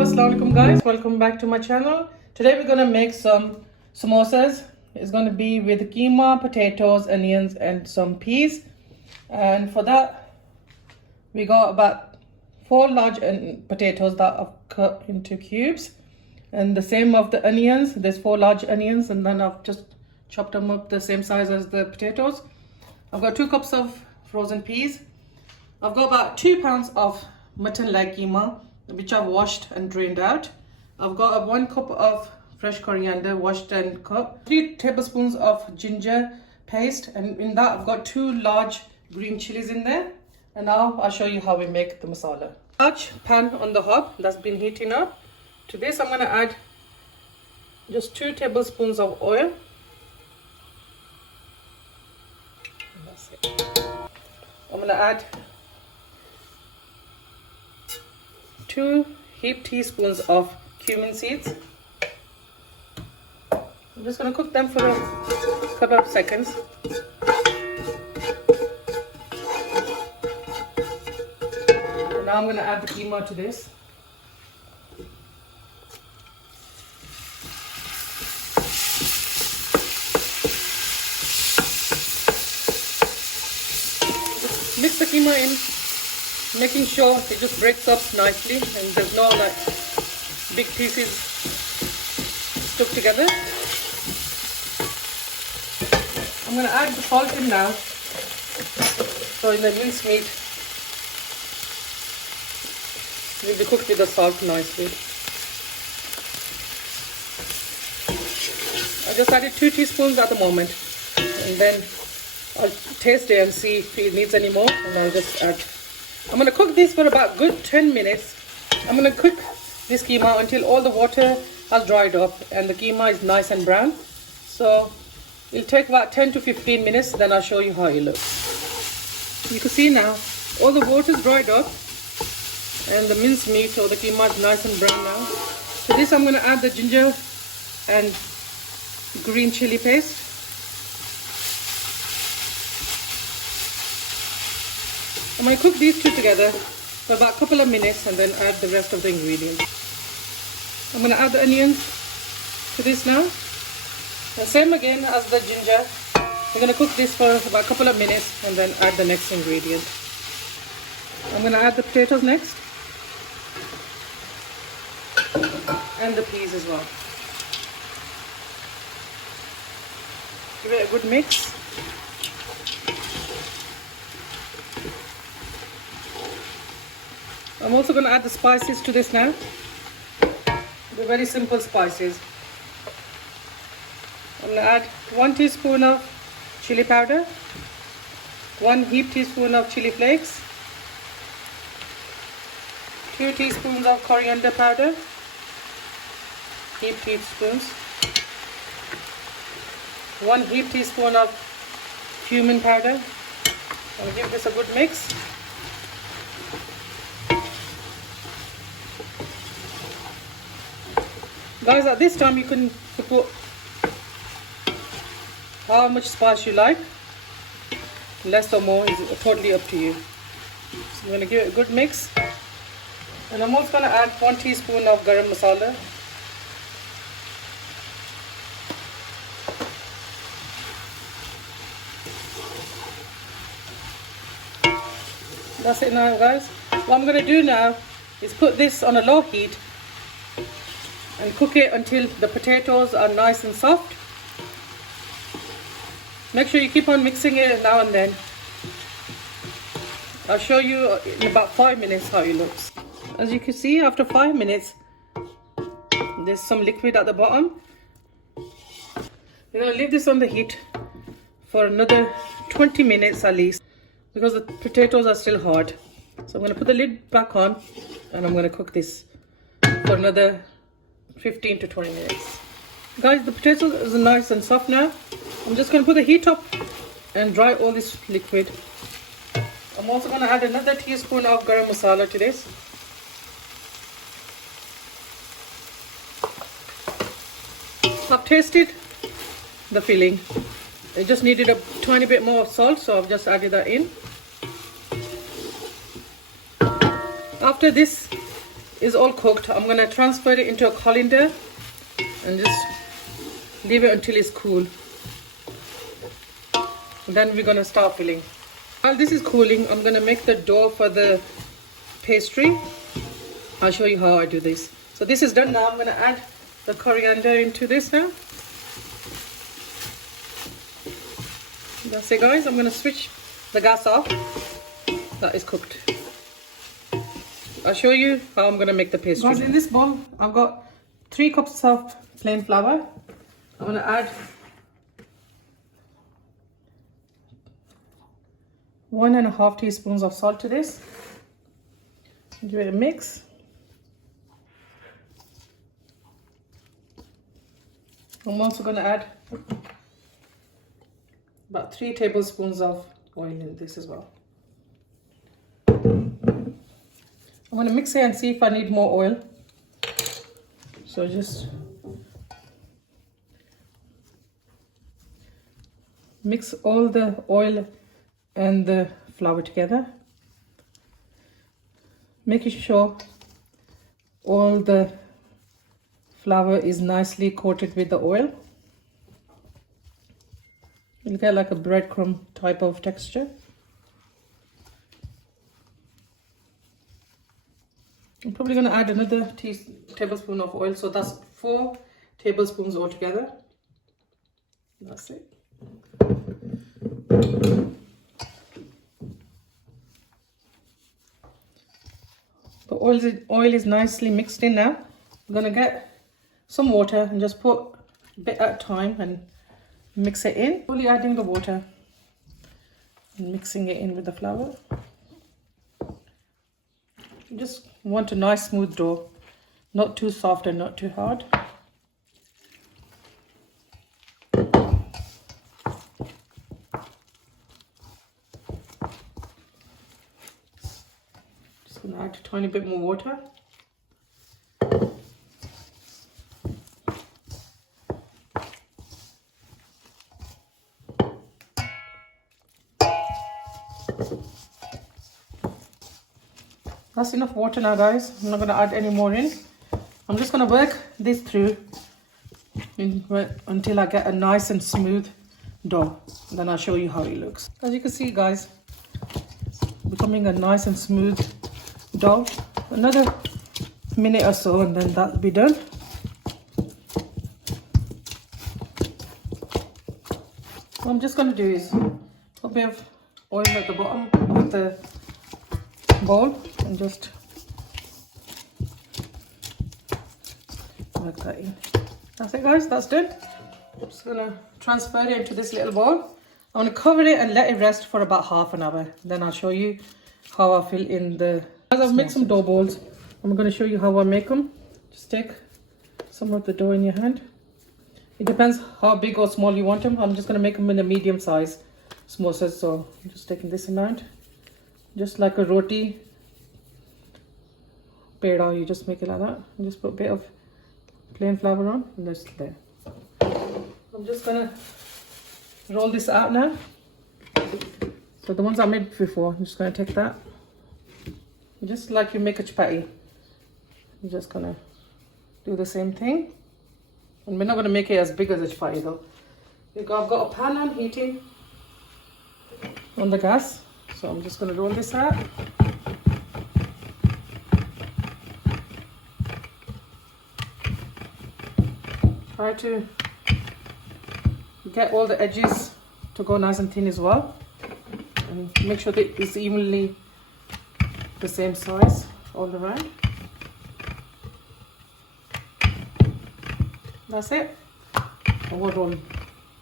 Assalamu alaikum guys, welcome back to my channel. Today we're going to make some samosas. It's going to be with keema, potatoes, onions and some peas. And for that we got about 4 large potatoes that I've cut into cubes. And the same of the onions, there's 4 large onions, and then I've just chopped them up the same size as the potatoes. I've got 2 cups of frozen peas. I've got about 2 pounds of mutton leg keema, which I've washed and drained out. I've got 1 cup of fresh coriander, washed and cut. 3 tablespoons of ginger paste, and in that I've got 2 large green chilies in there. And now I'll show you how we make the masala. Large pan on the hob that's been heating up. To this I'm going to add just 2 tablespoons of oil. That's it. I'm going to add 2 heaped teaspoons of cumin seeds. I'm just going to cook them for a couple of seconds. And now I'm going to add the keema to this. Just mix the keema in, making sure it just breaks up nicely and there's no like big pieces stuck together. I'm going to add the salt in now, so in the minced meat will be cooked with the salt nicely. I just added 2 teaspoons at the moment, and then I'll taste it and see if it needs any more, and I'll just add. I'm going to cook this for about good 10 minutes. I'm going to cook this keema until all the water has dried up and the keema is nice and brown. So it'll take about 10 to 15 minutes, then I'll show you how it looks. You can see now all the water's dried up and the minced meat or the keema is nice and brown now. To this I'm going to add the ginger and green chili paste. I'm going to cook these 2 together for about a couple of minutes and then add the rest of the ingredients. I'm going to add the onions to this now. And same again as the ginger. We're going to cook this for about a couple of minutes and then add the next ingredient. I'm going to add the potatoes next. And the peas as well. Give it a good mix. I'm also going to add the spices to this now. They're very simple spices. I'm going to add 1 teaspoon of chili powder, 1 heaped teaspoon of chili flakes, 2 teaspoons of coriander powder, heaped teaspoons, 1 heaped teaspoon of cumin powder. I'll give this a good mix. Guys, at this time you can put how much spice you like. Less or more is totally up to you. So I'm going to give it a good mix. And I'm also going to add 1 teaspoon of Garam Masala. That's it now, guys. What I'm going to do now is put this on a low heat and cook it until the potatoes are nice and soft. Make sure you keep on mixing it now and then. I'll show you in about 5 minutes how it looks. As you can see, after 5 minutes, there's some liquid at the bottom. We're going to leave this on the heat for another 20 minutes at least, because the potatoes are still hard. So I'm going to put the lid back on and I'm going to cook this for another 15 to 20 minutes. Guys, the potatoes are nice and soft now. I'm just going to put the heat up and dry all this liquid. I'm also going to add another teaspoon of Garam Masala to this. I've tasted the filling. It just needed a tiny bit more salt, so I've just added that in. After this is all cooked, I'm gonna transfer it into a colander and just leave it until it's cool. And then we're gonna start filling. While this is cooling, I'm gonna make the dough for the pastry. I'll show you how I do this. So this is done now. I'm gonna add the coriander into this now. That's it, guys. I'm gonna switch the gas off. That is cooked. I'll show you how I'm gonna make the pastry. Guys, in this bowl, I've got 3 cups of plain flour. I'm gonna add 1.5 teaspoons of salt to this. Give it a mix. I'm also gonna add about 3 tablespoons of oil in this as well. I'm gonna mix it and see if I need more oil. So just mix all the oil and the flour together, making sure all the flour is nicely coated with the oil. You'll get like a breadcrumb type of texture. I'm probably going to add another tablespoon of oil, so that's 4 tablespoons altogether. That's it. The oil is nicely mixed in now. I'm going to get some water and just put a bit at a time and mix it in. Slowly adding the water and mixing it in with the flour. You just want a nice smooth dough, not too soft and not too hard. Just gonna add a tiny bit more water. That's enough water now, guys. I'm not going to add any more in. I'm just going to work this through until I get a nice and smooth dough. Then I'll show you how it looks. As you can see, guys, it's becoming a nice and smooth dough. Another minute or so and then that'll be done. What I'm just going to do is put a bit of oil at the bottom of the bowl and just work that in. That's it, guys, that's done. I'm just gonna transfer it into this little bowl. I'm gonna cover it and let it rest for about half an hour. Then I'll show you how I fill in the... As I've made some dough balls, I'm gonna show you how I make them. Just take some of the dough in your hand. It depends how big or small you want them. I'm just gonna make them in a medium size samosas, so I'm just taking this amount. Just like a roti peda, you just make it like that. And just put a bit of plain flour on and that's there. I'm just gonna roll this out now. So the ones I made before, I'm just gonna take that. Just like you make a chapati. You're just gonna do the same thing. And we're not gonna make it as big as a chapati though. I've got a pan on heating on the gas. So I'm just going to roll this out. Try to get all the edges to go nice and thin as well. And make sure that it's evenly the same size all around. That's it. I won't roll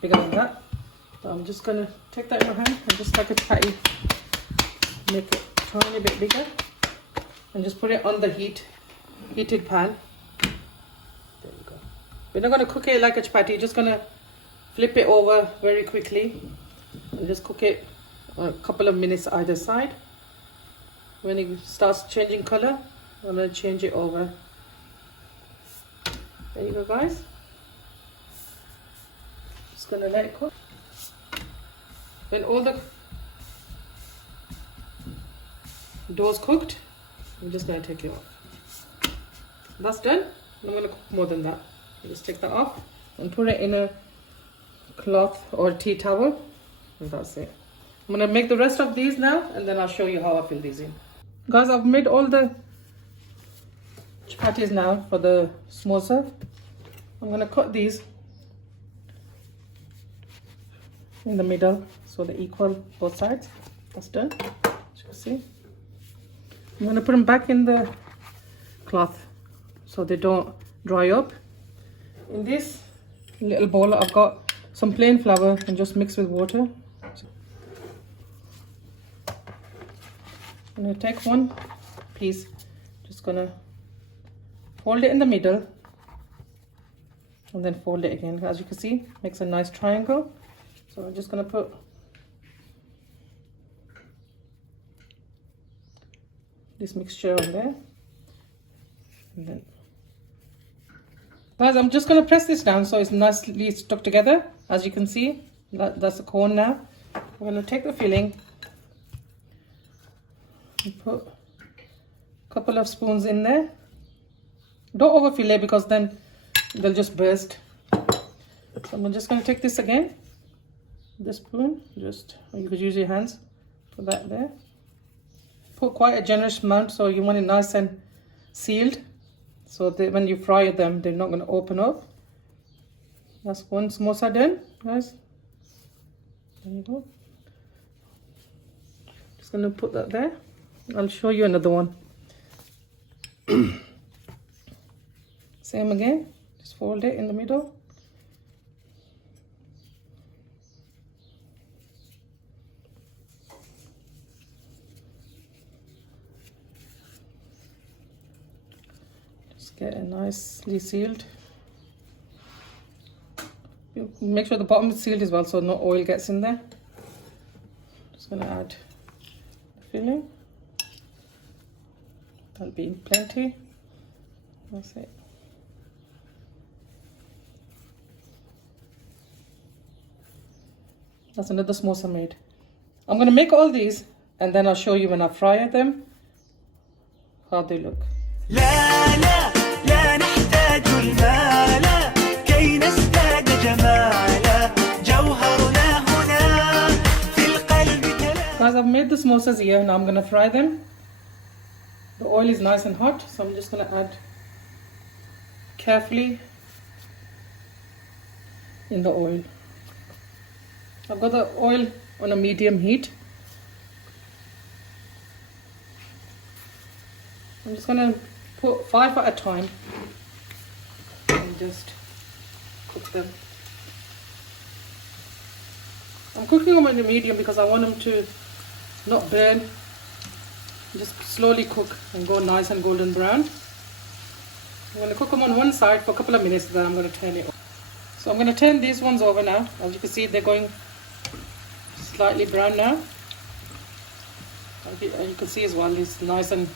bigger than that. So I'm just going to take that in my hand and just like a patty. Make it a tiny bit bigger and just put it on the heated pan. There you go. We're not going to cook it like a chapati. You're just going to flip it over very quickly and just cook it a couple of minutes either side. When it starts changing color, I'm going to change it over. There you go, guys. Just going to let it cook. When all the dough's cooked, I'm just going to take it off. That's done. I'm going to cook more than that. Just take that off and put it in a cloth or tea towel. And that's it. I'm going to make the rest of these now, and then I'll show you how I fill these in. Guys, I've made all the chapatis now for the samosa. I'm going to cut these in the middle so they're equal both sides. That's done. As you can see. I'm going to put them back in the cloth so they don't dry up. In this little bowl I've got some plain flour and just mix with water. I'm going to take one piece, just going to fold it in the middle and then fold it again. As you can see, makes a nice triangle. So I'm just going to put this mixture on there. And then, guys, I'm just going to press this down so it's nicely stuck together. As you can see, that's the cone now. I'm going to take the filling and put a couple of spoons in there. Don't overfill it because then they'll just burst. So I'm just going to take this again, this spoon, or you could use your hands, put that there. Put quite a generous amount so you want it nice and sealed, so that when you fry them they're not going to open up. That's one samosa done, guys. There you go. Just going to put that there. I'll show you another one. Same again, just fold it in the middle. Just get it nicely sealed. You make sure the bottom is sealed as well so no oil gets in there. Just going to add the filling. That'll be plenty. That's it. That's another samosa made. I'm going to make all these and then I'll show you when I fry them how they look. Guys, I've made the samosas here. Now I'm going to fry them. The oil is nice and hot, so I'm just going to add carefully in the oil. I've got the oil on a medium heat. I'm just going to put 5 at a time and just cook them. I'm cooking them on a medium because I want them to not burn. Just slowly cook and go nice and golden brown. I'm going to cook them on one side for a couple of minutes, then I'm going to turn it over. So I'm going to turn these ones over now. As you can see, they're going slightly brown now. You can see as well, it's nice and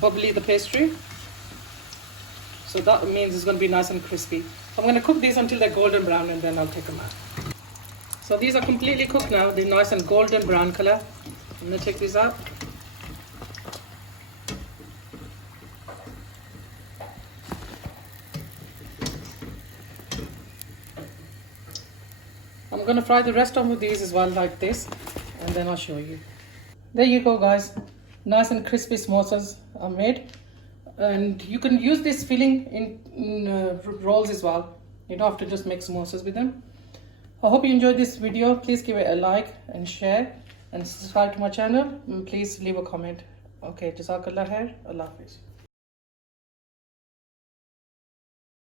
bubbly, the pastry. So that means it's going to be nice and crispy. I'm going to cook these until they're golden brown and then I'll take them out. So these are completely cooked now. They're nice and golden brown color. I'm going to take these out. I'm going to fry the rest of these as well like this, and then I'll show you. There you go, guys. Nice and crispy samosas are made, and you can use this filling in rolls as well. You don't have to just make samosas with them. I hope you enjoyed this video. Please give it a like and share and subscribe to my channel, and please leave a comment. Okay, Jazakallah khair. Allah Hafiz.